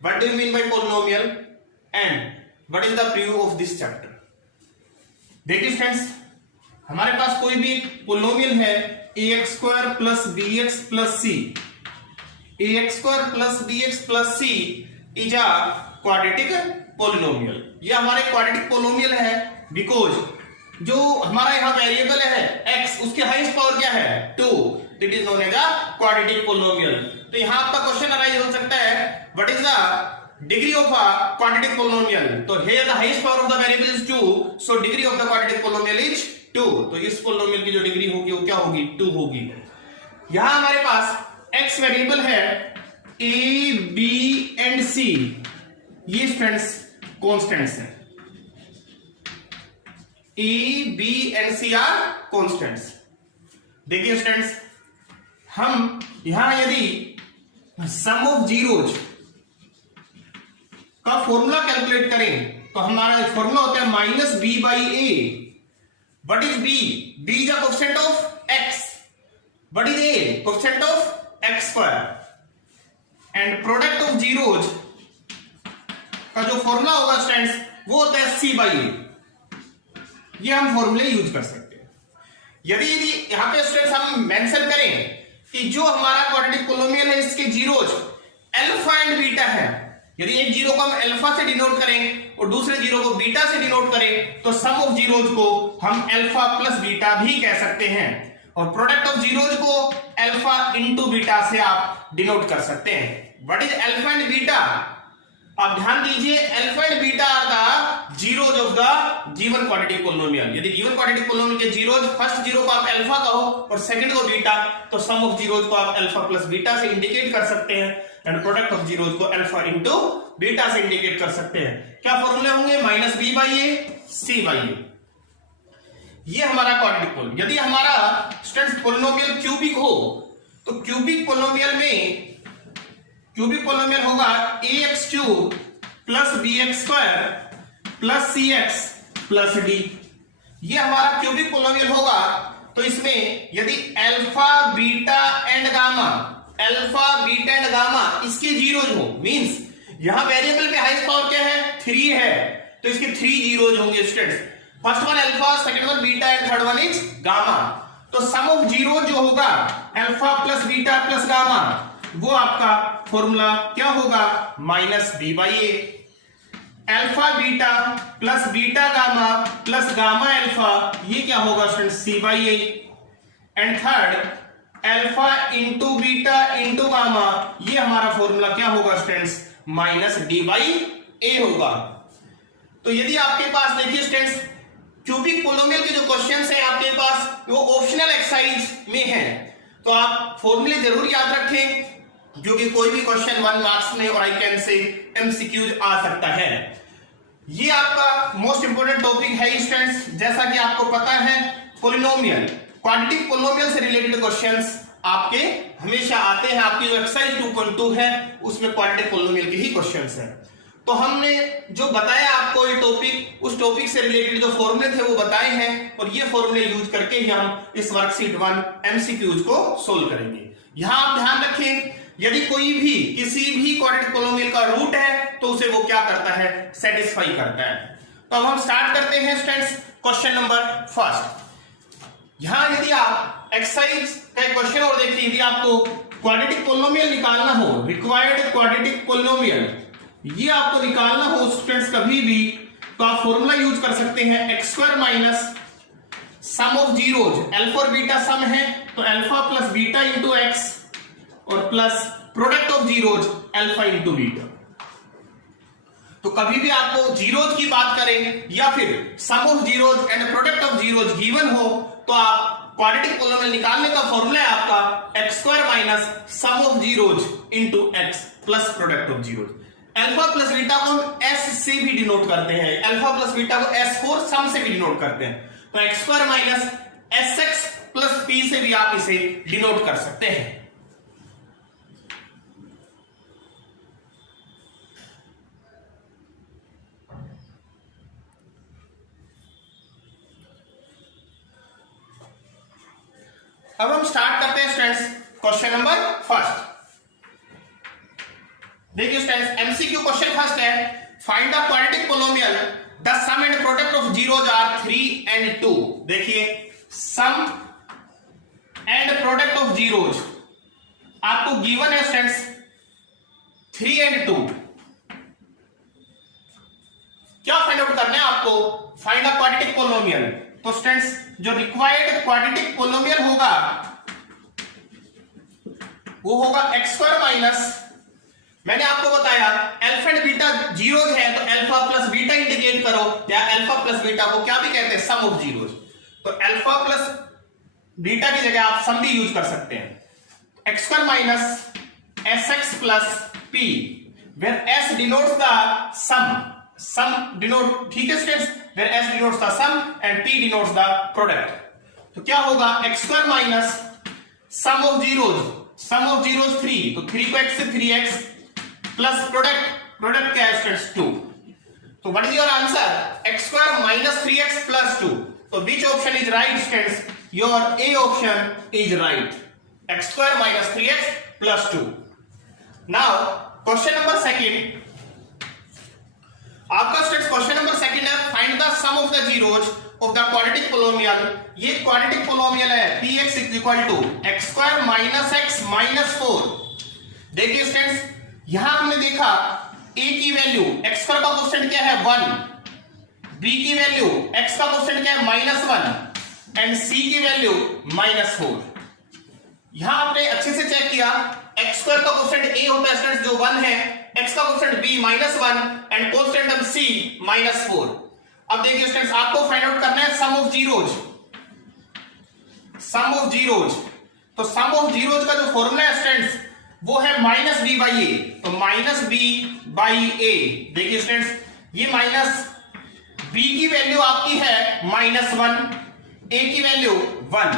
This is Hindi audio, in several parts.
What do you mean by polynomial and what is the proof of this chapter. देखिए स्टूडेंट्स, हमारे पास कोई भी पोलिनोमियल है ax square plus bx plus c, ax square plus bx plus c is a quadratic polynomial. ये हमारे क्वाड्रेटिक पोलिनोमियल है बिकॉज जो हमारा यहाँ वेरिएबल है x, उसके हाईएस्ट पावर क्या है 2, that is known as a quadratic polynomial. तो यहाँ आपका क्वेश्चन अराइज हो सकता है what is the degree of a quadratic polynomial. तो here the highest power of the variable is 2, so degree of the quadratic polynomial is 2। तो इस पोलिनोमियल की जो डिग्री होगी वो क्या होगी 2 होगी। यहां हमारे पास x वेरिएबल है a b एंड c, ये स्टूडेंट्स कांस्टेंट्स हैं, a b and c are constants. देखिए स्टूडेंट्स, हम यहां यदि सम ऑफ जीरोज का फॉर्मूला कैलकुलेट करें तो हमारा फॉर्मूला होता है minus b by a. What is b? b is a coefficient of x. What is a? Coefficient of x square. And product of zeros का जो फॉर्मूला होगा स्टूडेंट्स वो होता है c by a। ये हम फॉर्मूले यूज कर सकते हैं। यदि यहां पे स्टूडेंट्स हम मेंशन करें कि जो हमारा क्वाड्रेटिक पोलिनोमियल है इसके जीरोज अल्फा एंड बीटा है, यदि एक जीरो को हम अल्फा से डिनोट करें और दूसरे जीरो को बीटा से डिनोट करें तो सम ऑफ जीरोज को हम अल्फा प्लस बीटा भी कह सकते हैं, और प्रोडक्ट ऑफ जीरोज को अल्फा इनटू बीटा से आप डिनोट कर सकते हैं। What is alpha and beta? आप ध्यान दीजिए, alpha and beta are the zeros of the given quadratic polynomial. यदि गिवन क्वाड्रेटिक पोलिनोमियल के जीरोज, फर्स्ट जीरो को आप अल्फा कहो और सेकंड को बीटा, तो सम ऑफ जीरोज को आप अल्फा प्लस बीटा से इंडिकेट कर सकते हैं एंड प्रोडक्ट ऑफ जीरोज को अल्फा इनटू बीटा से इंडिकेट कर सकते हैं। क्या फॉर्मूले होंगे? Minus b by a, c by a. ये हमारा क्वाड्रेटिक पोलिनोमियल। यदि हमारा स्टूडेंट्स पोलिनोमियल क्यूबिक हो तो क्यूबिक पोलिनोमियल होगा ax cube plus bx square plus cx plus d। ये हमारा क्यूबिक पोलिनोमियल होगा। तो इसमें यदि अल्फा बीटा एंड गामा इसके जीरोज हो, मींस यहां वेरिएबल पे हाईएस्ट पावर क्या है 3 है, तो इसके 3 जीरोज होंगे students. First one alpha, second one beta and third one is gamma. तो सम ऑफ जीरो जो होगा alpha plus beta plus gamma, वो आपका फॉर्मूला क्या होगा minus b by a. Alpha beta plus beta gamma plus gamma alpha, ये क्या होगा students c by a. And third alpha into beta into gamma, ये हमारा फॉर्मूला क्या होगा students minus d by a होगा। तो यदि आपके पास देखिए स्टूडेंट्स क्यूबिक पोलिनोमियल के जो क्वेश्चंस हैं आपके पास वो ऑप्शनल एक्सरसाइज में हैं, तो आप फॉर्मूले जरूर याद रखें क्योंकि कोई भी क्वेश्चन 1 मार्क्स में और आई कैन से एमसीक्यूज आ सकता है। ये आपका मोस्ट इंपोर्टेंट टॉपिक है स्टूडेंट्स। जैसा कि आपको पता है पोलिनोमियल, क्वाड्रेटिक पोलिनोमियल से रिलेटेड क्वेश्चंस आपके हमेशा आते हैं। आपकी जो एक्सरसाइज 2.2 है उसमें क्वाड्रेटिक पोलिनोमियल के ही क्वेश्चंस हैं। तो हमने जो बताया आपको ये टॉपिक, उस टॉपिक से रिलेटेड जो फॉर्मूले थे वो बताए हैं, और ये फॉर्मूले यूज करके ही हम इस वर्कशीट 1 एमसीक्यूज को सोल्व करेंगे। यहां आप ध्यान रखें, यदि कोई भी किसी भी क्वाड्रेटिक पोलिनोमियल का रूट है तो उसे वो क्या करता है सेटिस्फाई करता है। तो अब हम स्टार्ट करते हैं स्टूडेंट्स क्वेश्चन नंबर फर्स्ट। यहां यदि आप एक्सरसाइज का एक क्वेश्चन और देखिए, यदि आपको क्वाड्रेटिक पोलिनोमियल निकालना हो, रिक्वायर्ड क्वाड्रेटिक पोलिनोमियल ये आपको निकालना हो स्टूडेंट्स कभी भी, तो आप फॉर्मूला यूज कर सकते हैं x square minus sum of zeros, alpha और बीटा सम है तो alpha plus beta into x और plus product of zeros alpha into beta. तो कभी भी आपको जीरोज की बात करें या फिर sum of zeros and product of zeros given हो तो आप क्वाड्रेटिक पोलिनोमियल निकालने का फॉर्मूला है आपका x square minus sum of zeros into x plus product of zeros. Alpha plus beta को हम एस से भी डिनोट करते हैं, अल्फा प्लस बीटा को एस फोर सम से भी डिनोट करते हैं, तो x square minus S x plus P से भी आप इसे डिनोट कर सकते हैं। अब हम स्टार्ट करते हैं स्टूडेंट्स क्वेश्चन नंबर फर्स्ट। देखिए स्टूडेंट्स, एमसीक्यू क्वेश्चन फर्स्ट है, find the quadratic polynomial the sum and product of zeros are 3 and 2। देखिए sum and product of zeros आपको गिवन है स्टूडेंट्स 3 and 2। क्या फाइंड आउट करना है आपको? Find the quadratic polynomial. तो स्टूडेंट्स जो रिक्वायर्ड क्वाड्रेटिक पोलिनोमियल होगा वो होगा x स्क्वायर माइनस, मैंने आपको बताया अल्फा एंड बीटा जीरोस है तो अल्फा प्लस बीटा इंटीग्रेट करो, या अल्फा प्लस बीटा को क्या भी कहते हैं, सम ऑफ जीरोस। तो अल्फा प्लस बीटा की जगह आप सम भी यूज कर सकते हैं। x square minus sx plus p, where s denotes the sum denote, ठीक है students, where s denotes the sum and p denotes the product. तो क्या होगा x square minus sum of zeros 3, तो 3 को x से 3x प्लस प्रोडक्ट क्या है स्टूडेंट्स 2। तो what is your answer? x square minus 3x plus 2। तो which option is right students? Your a option is right, x square minus 3x plus 2। Now question number second, आपका स्टूडेंट्स क्वेश्चन नंबर सेकंड है, find the sum of the zeros of the quadratic polynomial. ये क्वाड्रेटिक पोलिनोमियल है px is equal to x square minus x minus 4। देखिए स्टूडेंट्स, यहां हमने देखा a की वैल्यू x स्क्वायर का कोएफिशिएंट क्या है 1, b की वैल्यू x का कोएफिशिएंट क्या है -1 एंड c की वैल्यू -4। यहां आपने अच्छे से चेक किया, x स्क्वायर का कोएफिशिएंट a होता है स्टूडेंट्स जो 1 है, x का coefficient b -1 and coefficient of c -4। अब देखिए स्टूडेंट्स, आपको फाइंड आउट करना है सम ऑफ जीरोस। तो सम ऑफ जीरोस का जो फॉर्मूला है स्टूडेंट्स वो है माइनस बी बाई ए। तो माइनस बी बाई ए, देखिए स्टूडेंट्स ये माइनस बी की वैल्यू आपकी है -1, ए की वैल्यू 1,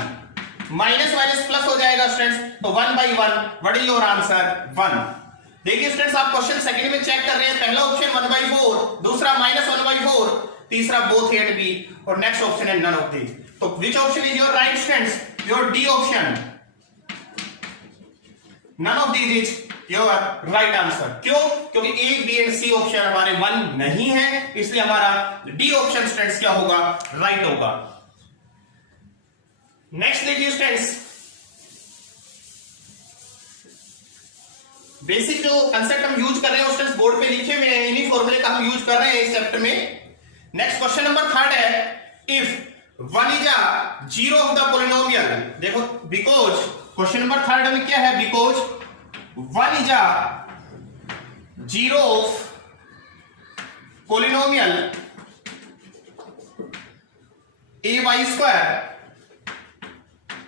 माइनस माइनस प्लस हो जाएगा स्टूडेंट्स, तो 1/1। What is your answer? 1। देखिए स्टूडेंट्स, आप क्वेश्चन सेकंड में चेक कर रहे हैं, पहला ऑप्शन 1/4, दूसरा -1/4, तीसरा बोथ ए एंड बी, और नेक्स्ट ऑप्शन है नन ऑफ दीज। तो which option is your right students? Your d option, none of these is your right answer. क्यों? क्योंकि a b and c option हमारे 1 नहीं है, इसलिए हमारा डी ऑप्शन स्टूडेंट्स क्या होगा? राइट होगा। नेक्स्ट देखिए स्टूडेंट्स, बेसिक जो कंसेप्ट हम यूज कर रहे हैं स्टूडेंट्स बोर्ड पे लिखे हुए हैं, इन्हीं फॉर्मूले का हम यूज कर रहे हैं इस चैप्टर में। नेक्स्ट क्वेश्चन नंबर थर्ड है, if 1 is a zero of the polynomial. देखो बिकॉज क्वेश्चन नंबर थर्ड में क्या है, because 1 is a zero of polynomial ay square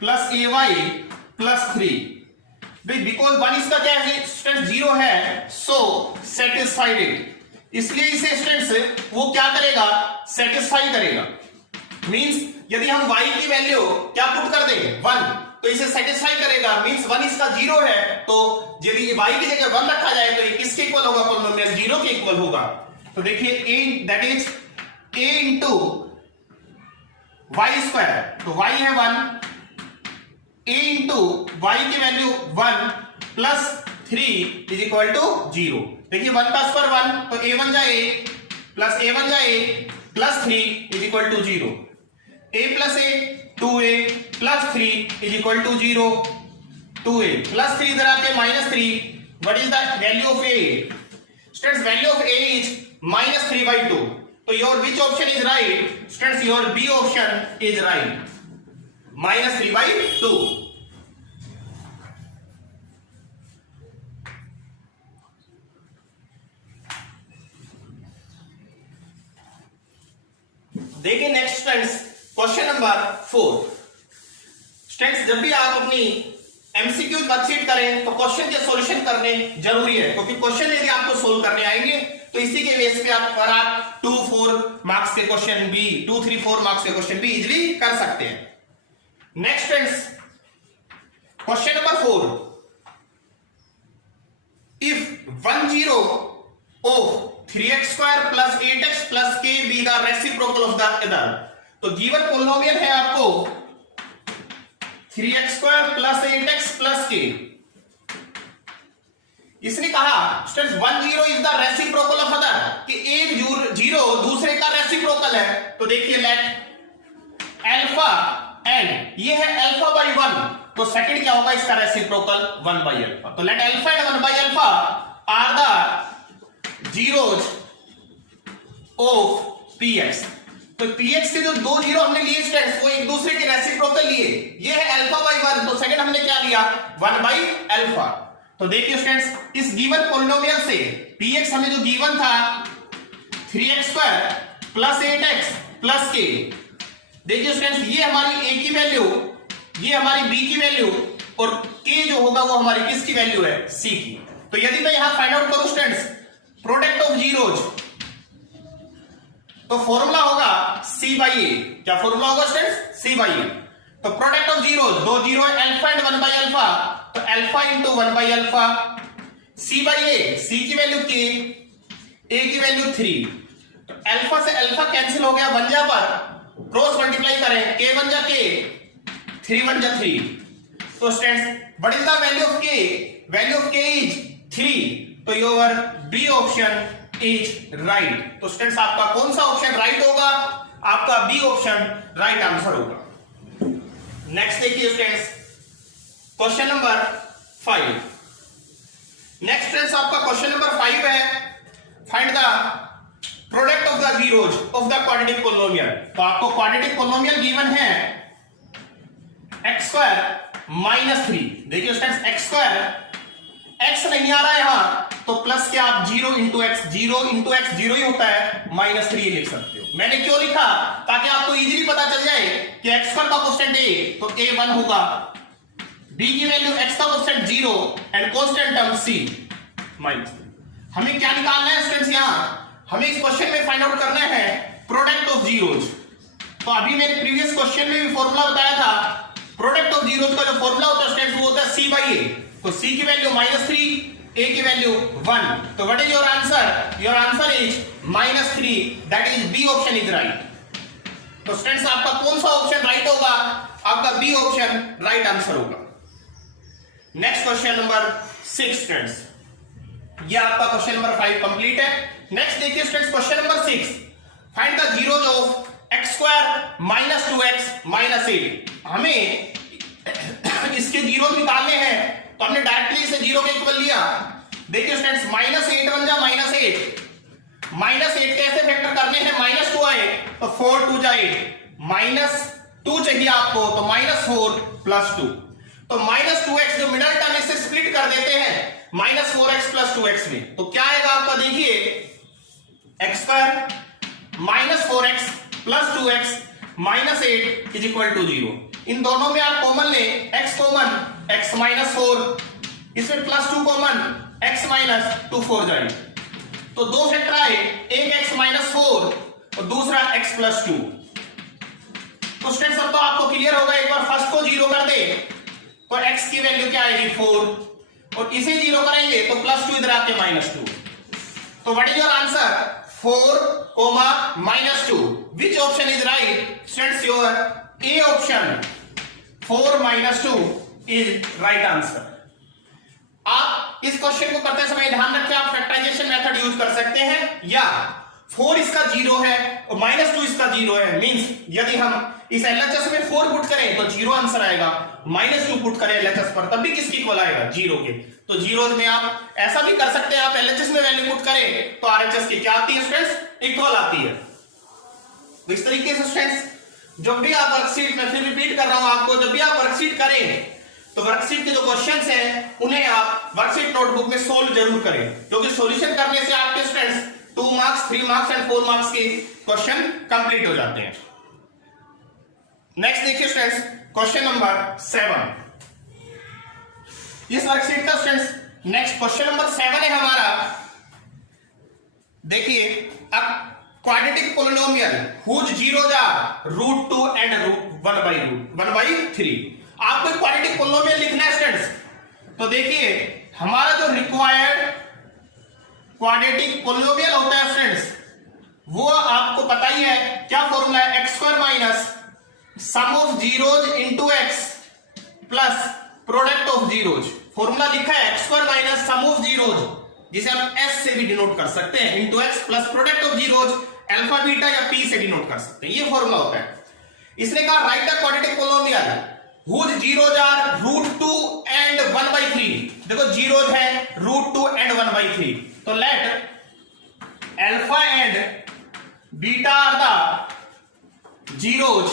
plus ay plus 3। Because 1 इसका क्या है स्टूडेंट? जीरो है, सो सेटिस्फाइड इट, इसलिए इसे स्टूडेंट्स वो क्या करेगा? सेटिस्फाई करेगा। मींस यदि हम y की वैल्यू क्या पुट कर दें 1, तो इसे सेटिस्फाई करेगा। मींस 1 इसका जीरो है, तो यदि y की जगह 1 रखा जाए तो ये किसके इक्वल होगा? पोलिनोमियल जीरो के इक्वल होगा। तो देखिए a that is a into y square, तो y है 1, a इंटू y की value 1 plus 3 is equal to 0। देखिए 1 का स्क्वायर 1, तो a1 जा a प्लस a1 जा a plus 3 is equal to 0। a plus a 2a plus 3 is equal to 0। 2a plus 3 इधर आके -3। What is the value of a? Students value of a is -3/2। तो your which option is right? Students your B option is right, -3/2। देखिए next students question number 4। Students जब भी आप अपनी एमसीक्यू वर्कशीट करें तो क्वेश्चन के सॉल्यूशन करने जरूरी है, क्योंकि क्वेश्चन यदि आपको सोल्व करने आएंगे तो इसी के बेस पे आप 2-4 मार्क्स के क्वेश्चन भी 2-3-4 मार्क्स के क्वेश्चन भी इजीली कर सकते हैं। Next friends question number 4, if 1 0 of 3x square plus 8x plus k be the reciprocal of the other। तो गिवन पोलिनोमियल है आपको 3x square plus 8x plus k, इसने कहा students 1 0 is the reciprocal of other, कि एक जीरो दूसरे का रेसिप्रोकल है। तो देखिए लेट अल्फा एंड ये है अल्फा बाई 1, तो सेकंड क्या होगा इसका रेसिप्रोकल 1 बाई अल्फा। तो let alpha and 1 by alpha are the zeros of px। तो px के जो दो जीरो हमने लिए स्टूडेंट्स वो एक दूसरे के रेसिप्रोकल लिए, ये है अल्फा बाई 1, तो सेकंड हमने क्या लिया 1 बाई अल्फा। तो देखिए स्टूडेंट्स इस गिवन पॉलिनोमियल से px हमें जो गिवन था 3x² plus 8x plus k, देखिए स्टूडेंट्स ये हमारी a की वैल्यू, ये हमारी b की वैल्यू, और k जो होगा वो हमारी किसकी वैल्यू है c की। तो यदि मैं यहां फाइंड आउट करूं स्टूडेंट्स प्रोडक्ट ऑफ जीरोज, तो फॉर्मूला होगा c बाई a। क्या फॉर्मूला होगा स्टूडेंट्स c बाई a। तो प्रोडक्ट ऑफ जीरोज, दो जीरो है अल्फा एंड 1 बाई अल्फा, तो alpha into 1 by alpha, c by a, c की वैल्यू k, a की वैल्यू 3। तो अल्फा से अल्फा कैंसिल हो गया, वन जा पर क्रॉस मल्टीप्लाई करें, k वन जा k, 3 वन जा 3। तो students what is the value of k? Value of k is 3, तो your B option is right. तो स्टूडेंट्स आपका कौन सा ऑप्शन राइट होगा? आपका बी ऑप्शन राइट आंसर होगा। नेक्स्ट देखिए students question number 5। Next students आपका क्वेश्चन नंबर 5 है find the product of the zeros of the quadratic polynomial. तो आपको क्वाड्रेटिक पोलिनोमियल गिवन है x² माइनस 3। देखिए स्टूडेंट्स x², x नहीं आ रहा है यहां, तो प्लस क्या आप 0 इंटू एक्स, 0 इंटू एक्स 0 ही होता है, माइनस 3 लिख सकते हो। मैंने क्यों लिखा? ताकि आपको इजीली पता चल जाए कि x² का कोएफिशिएंट a, तो a 1 होगा, b की वैल्यू x का coefficient 0 and constant term c minus 3। हमें क्या निकालना है स्टूडेंट्स? यहां हमें इस क्वेश्चन में फाइंड आउट करना है प्रोडक्ट ऑफ जीरोज। तो अभी मैंने प्रीवियस क्वेश्चन में भी फॉर्मूला बताया था, प्रोडक्ट ऑफ जीरोज का जो फॉर्मूला होता है स्टूडेंट्स वो होता है c बाई a। तो c की वैल्यू -3, a की वैल्यू 1। तो what is your answer? Your answer is -3, that is b option is right. तो स्टूडेंट्स आपका कौन सा ऑप्शन राइट होगा? आपका बी ऑप्शन राइट आंसर होगा। नेक्स्ट क्वेश्चन नंबर 6 स्टूडेंट्स, ये आपका क्वेश्चन नंबर 5 कंप्लीट है। नेक्स्ट देखिए students question number 6, find the zeros of x² minus 2x minus 8। हमें इसके जीरो निकालने हैं, तो हमने डायरेक्टली इसे जीरो के इक्वल लिया। देखिए स्टूडेंट्स -8 वन जा -8, -8 कैसे फैक्टर करने हैं? -2 आए तो 4 2 जा 8, -2 चाहिए आपको, तो -4 प्लस 2। तो -2x जो मिडल टर्म इसे स्प्लिट कर देते हैं -4x प्लस 2x में, तो क्या आएगा आपका? देखिए x² -4x plus 2x minus 8 is equal to 0। इन दोनों में आप कॉमन ले, x कॉमन, x -4, इसमें प्लस 2 कॉमन, x -2 4 जाए, तो दो फैक्टर आए, एक x -4 और दूसरा x प्लस 2। तो स्टूडेंट्स अब तो आपको क्लियर होगा, एक बार फर्स्ट को 0 कर दे तो x की वैल्यू क्या आएगी 4, और इसे 0 करेंगे तो +2 इधर आके -2। तो what is your answer? 4, -2। Which option is right? Students your A option 4 -2 is right answer. आप इस क्वेश्चन को करते समय ध्यान रखें, आप फैक्टराइजेशन मेथड यूज कर सकते हैं, या 4 इसका 0 है और -2 इसका 0 है, मींस यदि हम इस LHS में 4 पुट करें तो 0 आंसर आएगा, -2 पुट करें LHS पर तब भी किसकी इक्वल आएगा? 0 के। तो जीरोज में आप ऐसा भी कर सकते हैं, आप LHS में वैल्यू पुट करें तो RHS की क्या आती है स्टूडेंट्स? इक्वल आती है। तो इस तरीके से स्टूडेंट्स जब भी आप वर्कशीट में, फिर रिपीट कर रहा हूं आपको, जब भी आप वर्कशीट करें तो वर्कशीट के जो क्वेश्चंस हैं उन्हें आप वर्कशीट नोटबुक में सोल्व जरूर करें, क्योंकि सॉल्यूशन करने से आपके students 2 marks, 3 marks and 4 marks के क्वेश्चन कंप्लीट हो जाते हैं। नेक्स्ट देखिए स्टूडेंट्स क्वेश्चन नंबर 7। इस वर्कशीट का स्टूडेंट्स नेक्स्ट क्वेश्चन नंबर 7 है हमारा। देखिए अब quadratic polynomial whose zeros are √2 and √1/3। आपको क्वाड्रेटिक पोलिनोमियल लिखना है स्टूडेंट्स, तो देखिए हमारा जो रिक्वायर्ड क्वाड्रेटिक पोलिनोमियल होता है स्टूडेंट्स, वो आपको पता ही है क्या फॉर्मूला है? x² minus sum of zeros into x plus product of zeros. Formula लिखा है x square minus sum of zeros, जिसे हम एस से भी डिनोट कर सकते हैं, into x plus product of zeros alpha beta या पी से डिनोट कर सकते हैं, ये फॉर्मूला होता है। इसने कहा right the quadratic polynomial whose zeros are √2 and 1/3। देखो जीरोज है √2 and 1/3, तो let alpha and beta are the zeros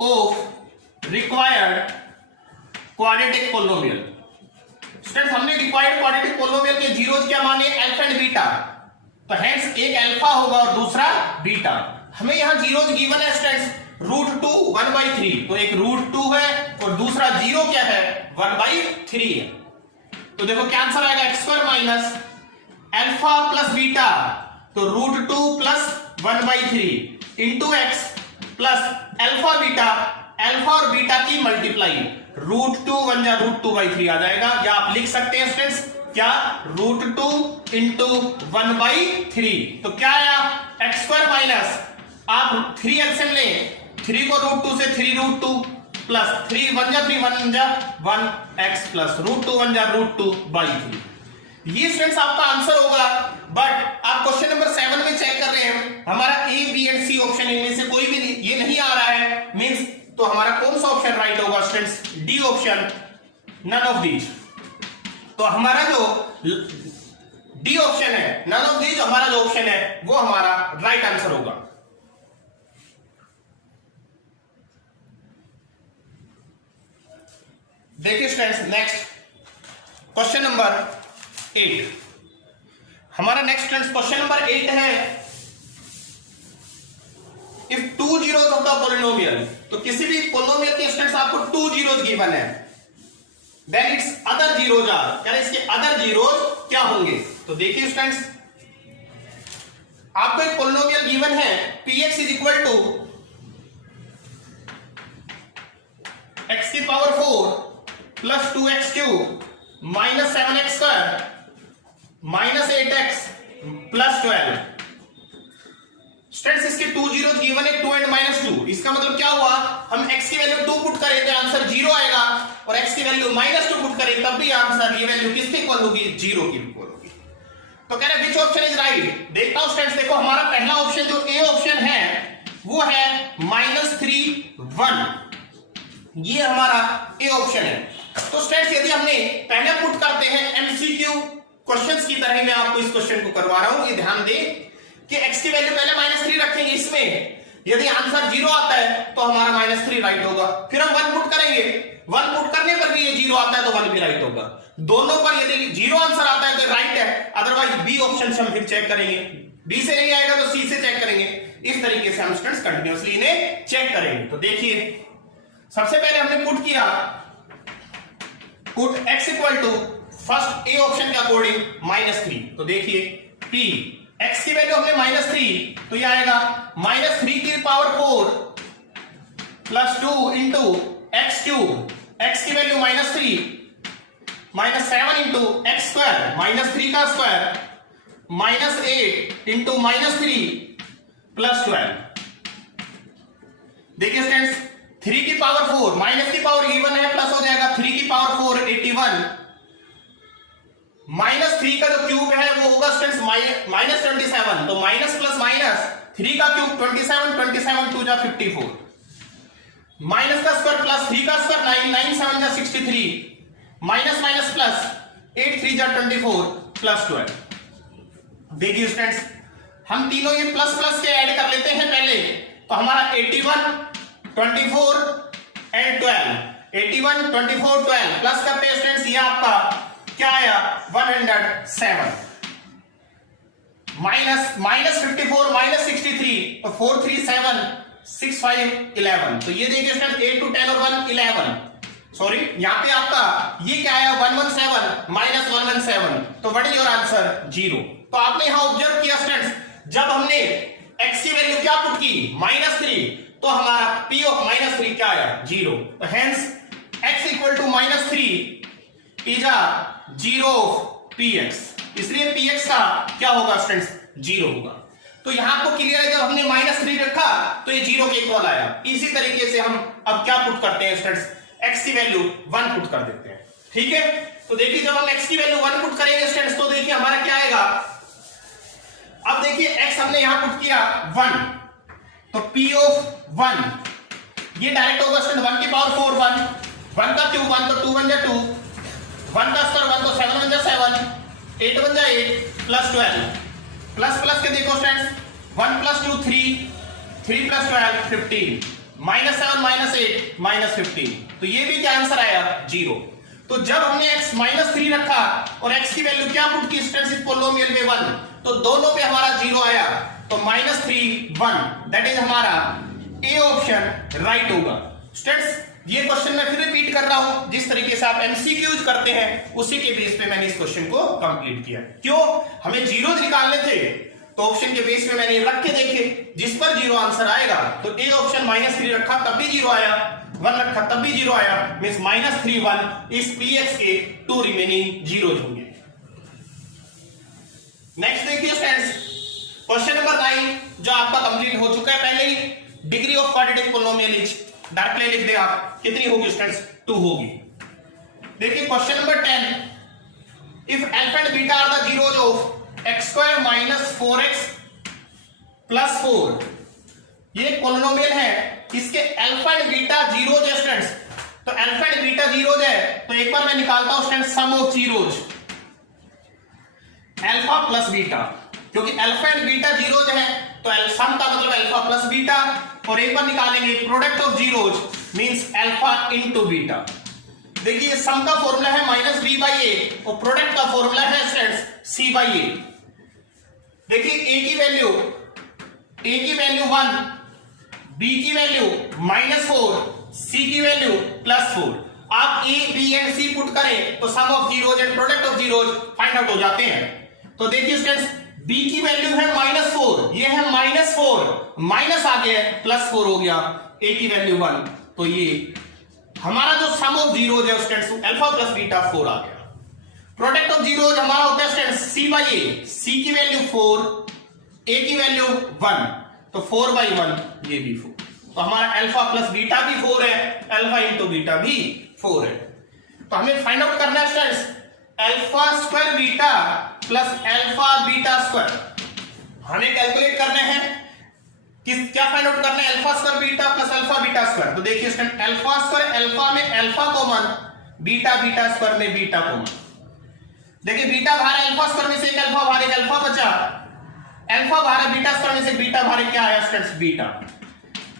of required quadratic polynomial. Students हमने रिक्वायर्ड क्वाड्रेटिक पोलिनोमियल के जीरोज क्या माने, अल्फा एंड बीटा, तो हेंस एक अल्फा होगा और दूसरा बीटा। हमें यहां जीरोज गिवन है स्टूडेंट्स √2 1/3, तो एक √2 है और दूसरा जीरो क्या है 1/3 है। तो देखो क्या आंसर आएगा, x square minus alpha plus beta, तो √2 plus 1/3 into x plus alpha beta, alpha और बीटा की मल्टीप्लाई, √2 1 जा √2/3 आ जाएगा, या आप लिख सकते हैं स्टूडेंट्स क्या √2 इंटू 1/3, तो क्या आया एक्स स्क्वायर माइनस, आप 3 एलसीएम लें, 3 को √2 से 3√2 प्लस 3 1 जा 3 1 जा 1 एक्स प्लस √2 1 जा √2/3। ये स्टूडेंट्स आपका आंसर होगा। बट आप क्वेश्चन नंबर 7 में चेक कर रहे हैं, हमारा a b and c option इनमें से कोई भी ये नहीं आ रहा है, मींस तो हमारा कौन सा ऑप्शन राइट होगा students, d option, none of these. तो हमारा जो डी ऑप्शन है, नन ऑफ दीज हमारा जो ऑप्शन है वो हमारा राइट आंसर होगा। देखिए स्टूडेंट्स नेक्स्ट क्वेश्चन नंबर 8, हमारा नेक्स्ट स्टूडेंट्स क्वेश्चन नंबर 8 है, if 2 zeros of the polynomial, तो किसी भी पोलिनोमियल के स्टूडेंट्स आपको 2 जीरोज गिवन है, then its other zeros are, यानी इसके अदर जीरोज क्या होंगे। तो देखिए स्टूडेंट्स आपको एक पोलिनोमियल गिवन है px is equal to x की power 4 plus 2x cube minus 7x square minus 8x plus 12। Students इसके 2 जीरोज गिवन है 2 एंड -2, इसका मतलब क्या हुआ, हम x की वैल्यू 2 पुट करें तो आंसर 0 आएगा, और x की वैल्यू -2 पुट करें तब भी आंसर ये वैल्यू किसके इक्वल होगी, 0 की इक्वल होगी। तो कह रहे हैं विच ऑप्शन इज राइट। देखता हूं स्टूडेंट्स, देखो हमारा पहला ऑप्शन जो ए ऑप्शन है वो है -3 1, ये हमारा ए ऑप्शन है। तो स्टूडेंट्स यदि हमने पहले पुट करते हैं एमसीक्यू क्वेश्चंस की तरह, मैं आपको इस क्वेश्चन को करवा रहा हूं, ये ध्यान दें कि x की वैल्यू पहले -3 रखेंगे, इसमें यदि आंसर 0 आता है तो हमारा -3 राइट होगा, फिर हम 1 पुट करेंगे, 1 पुट करने पर भी ये 0 आता है तो 1 भी राइट होगा, दोनों पर यदि 0 आंसर आता है तो राइट है, अदरवाइज बी ऑप्शन से हम फिर चेक करेंगे, बी से नहीं आएगा तो सी से चेक करेंगे, इस तरीके से हम स्टूडेंट्स कंटिन्यूअसली इन्हें चेक करेंगे। तो देखिए सबसे पहले हमने पुट किया, put x equal to first a option के अकॉर्डिंग -3, तो देखिए p x की वैल्यू हमने -3, तो ये आएगा -3 की power 4 plus 2 into x cube, x की वैल्यू -3 -7 इंटू एक्स स्क्वायर -3 का स्क्वायर -8 इंटू -3 प्लस 12। देखिए स्टूडेंट्स 3 की पावर 4 माइनस की पावर गिवन है, प्लस हो जाएगा 3 की पावर 4 81, -3 का जो क्यूब है वो होगा स्टूडेंट्स -27, तो माइनस प्लस माइनस 3 का क्यूब 27, 27 2 जा 54, माइनस का स्क्वायर प्लस 3 का स्क्वायर 9, 9 7 जा 63, माइनस माइनस प्लस 8 3 जा 24 प्लस 12। देखिए स्टूडेंट्स हम तीनों ये प्लस प्लस के ऐड कर लेते हैं पहले, तो हमारा 81 24 एंड 12, 81 24 12 प्लस करते हैं स्टूडेंट्स, ये आपका क्या आया 107, माइनस -54 -63, तो 4 3 7 6 5 11, तो ये देखिए स्टूडेंट्स 8 to 10 और 1 11, सॉरी यहाँ पे आपका ये क्या आया 117 -117, तो व्हाट इज योर आंसर 0। तो आपने यहां ऑब्जर्व किया स्टूडेंट्स, जब हमने x की वैल्यू क्या पुट की -3, तो हमारा p ऑफ -3 क्या आया 0, तो hence x equal to -3 is a 0 px, इसलिए px का क्या होगा स्टूडेंट्स 0 होगा। तो यहां आपको क्लियर है, जब हमने -3 रखा तो ये 0 के इक्वल आया। इसी तरीके से हम अब क्या पुट करते हैं स्टूडेंट्स, x की वैल्यू 1 पुट कर देते हैं। ठीक है, तो देखिए जब हम x की वैल्यू 1 पुट करेंगे स्टूडेंट्स तो देखिए हमारा क्या आएगा। अब देखिए x हमने यहां पुट किया 1, तो p ऑफ 1 ये डायरेक्ट होगा स्टूडेंट 1 की पावर 4 1 का क्यूब 1 तो 2 1 जा 2, 1 का स्क्वायर 1 तो 7 1 जा 7, 8 1 जा 8 प्लस 12 प्लस प्लस के देखो स्टूडेंट्स 1 प्लस 2 3 3 प्लस 12 15 -7 -8 -15, तो ये भी क्या आंसर आया 0। तो जब हमने x -3 रखा और x की वैल्यू क्या पुट की स्टूडेंट्स इस पोलिनोमियल में 1, तो दोनों पे हमारा 0 आया, तो -3 1 दैट इज हमारा ए ऑप्शन राइट होगा। स्टूडेंट्स ये क्वेश्चन मैं फिर रिपीट कर रहा हूं, जिस तरीके से आप एमसीक्यूज करते हैं उसी के बेस पे मैंने इस क्वेश्चन को कंप्लीट किया। क्यों, हमें जीरो निकालने थे तो ऑप्शन के बेस पे मैंने रख के देखे, जिस पर 0 आंसर आएगा, तो ए ऑप्शन -3 रखा तब भी 0 आया, 1 रखा तब भी 0 आया, मींस -3 1 इस px के 2 रिमेनिंग जीरोज होंगे। नेक्स्ट देखिए स्टूडेंट्स क्वेश्चन नंबर 9 जो आपका कंप्लीट हो चुका है पहले ही, degree of quadratic polynomial is directly लिख दे आप, कितनी होगी स्टूडेंट्स 2 होगी। देखिए question number 10, if alpha and beta are the zeros of x² - 4x + 4, ये पोलिनोमियल है, इसके अल्फा एंड बीटा जीरोज है स्टूडेंट्स, तो अल्फा एंड बीटा जीरोज है, तो एक बार मैं निकालता हूं students sum of zeros alpha plus beta, क्योंकि अल्फा एंड बीटा जीरोज है तो सम का मतलब अल्फा प्लस बीटा, और एक बार निकालेंगे product of zeros means alpha into beta. देखिए सम का फॉर्मूला है -b/a और प्रोडक्ट का फॉर्मूला है स्टूडेंट्स c/a। देखिए a की वैल्यू 1, b की वैल्यू -4, c की वैल्यू +4। आप a b and c put करें तो sum of zeros and product of zeros find out हो जाते हैं। तो देखिए स्टूडेंट्स b की वैल्यू है -4, ये है -4 माइनस आ गया +4 हो गया, a की वैल्यू 1, तो ये हमारा जो सम ऑफ जीरोज है स्टूडेंट्स अल्फा प्लस बीटा 4 आ गया। प्रोडक्ट ऑफ जीरोज हमारा होता है स्टूडेंट्स c/a, c की वैल्यू 4, a की वैल्यू 1, तो 4/1 ये भी 4, तो हमारा अल्फा प्लस बीटा भी 4 है, अल्फा इनटू बीटा भी 4 है। तो हमें फाइंड आउट करना है students alpha square beta plus alpha beta square, हमें कैलकुलेट करने हैं क्या फाइंड आउट करना है alpha square beta plus alpha beta square. तो देखिए स्टूडेंट अल्फा स्क्वायर अल्फा में alpha common, beta beta square में बीटा कॉमन। देखिए बीटा बाहर अल्फा स्क्वायर में से एक अल्फा बाहर एक अल्फा बचा, अल्फा बाहर बीटा स्क्वायर में से बीटा बाहर क्या आया स्टूडेंट्स बीटा।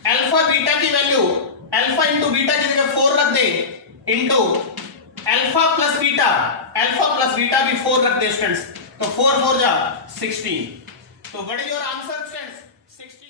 अल्फा बीटा की वैल्यू अल्फा इंटू बीटा की जगह 4 रख दे, इंटू अल्फा प्लस बीटा भी 4 रख दे स्टूडेंट्स, तो 4 4 जा 16, तो what is your answer students 16।